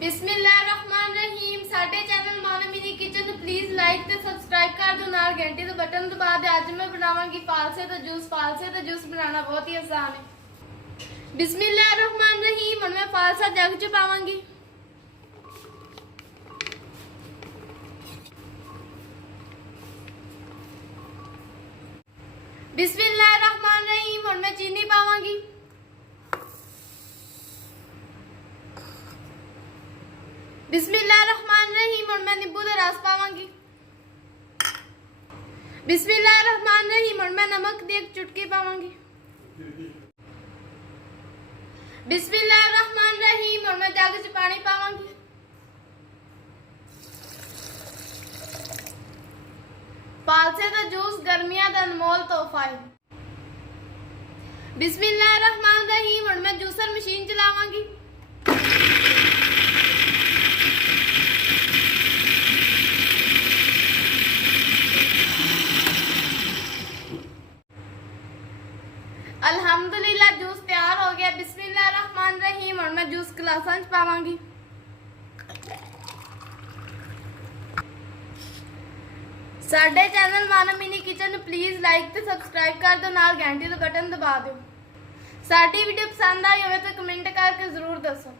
बिस्मिल्लाहिर्रहमानिर्रहीम। साडे चैनल माना मिनी किचन प्लीज लाइक ते सब्सक्राइब कर दो, नाल घंटी दे बटन दबा दे। अज मैं बनावांगी फालसे दा जूस। फालसे दा जूस बनाना बहुत ही आसान है। बिस्मिल्लाहिर्रहमानिर्रहीम। हुण मैं फालसा जग च पावांगी। बिस्मिल्लाहिर्रहमानिर्रहीम। हुण मैं चीनी पावांगी। बिस्मिल्लाहिर्रहमानिर्रहीम। हुण मैं नींबू दा रस पावांगी। बिस्मिल्लाहिर्रहमानिर्रहीम। हुण मैं नमक दी एक चुटकी पावांगी। बिस्मिल्लाहिर्रहमानिर्रहीम। हुण मैं जग च पानी पावांगी। फालसे दा जूस गर्मियां दा अनमोल तोहफा है। बिस्मिल्लाहिर्रहमानिर्रहीम। हुण मैं जूसर मशीन चलावांगी। अल्हम्दुलिल्लाह जूस तैयार हो गया। बिस्मिल्लाहिर्रहमानिर्रहीम। हुण मैं जूस गिलासां च पावांगी। साडे चैनल माना मिनी किचन प्लीज लाइक ते सब्सक्राइब कर दो, नाल घंटी दा बटन दबा दो। साडी वीडियो पसंद आई होवे तो कमेंट करके जरूर दसो।